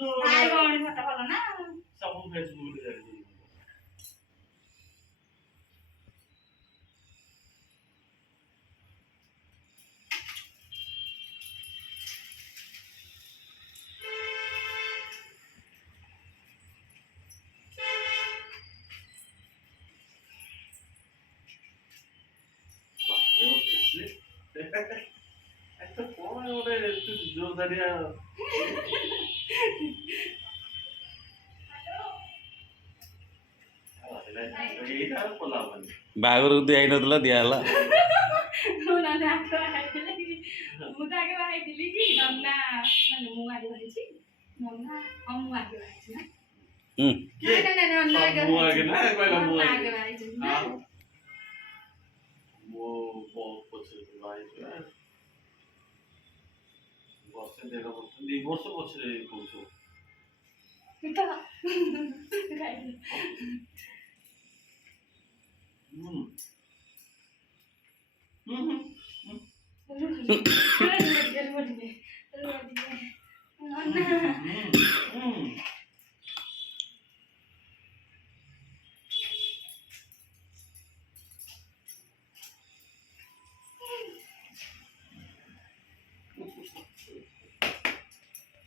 ଭାଇ ଭଉଣୀ ଫଟୋ ଭଲ ନା ସବୁ ଫେସବୁକ୍ ରେ ଛାଡିଛି। ଏତ କଣ ଗୋଟେ ଜୋରଦାରିଆ ଏଇଟା ଆଉ କଲା ହବନି। ବାହାଘରକୁ ଦିଆହେଇନଥିଲା ଦିଆହେଲା। ମୁଁ ତ ଆଗେ ବାହାହେଇଥିଲି କି ନନା ମାନେ ମୁଁ ଆଗେ ବାହାହେଇଛି ନନା ମୁଁ ଆଗେ ବାହାହେଇଛି ନା କିଏ? ନନା ଆଗେ ମୁଁ ଆଗେ ନା କହିଲା ମୁଁ ନନା ଆଗେ। ଆଗେ ବାହାହେଇଛି ଆଉ ମୁଁ ବହୁତ ପଛରେ ବାହାହେଇଛି ନା। ବର୍ଷେ 1.5 ବର୍ଷ 2 ବର୍ଷ ପଛରେ କହୁଛୁ।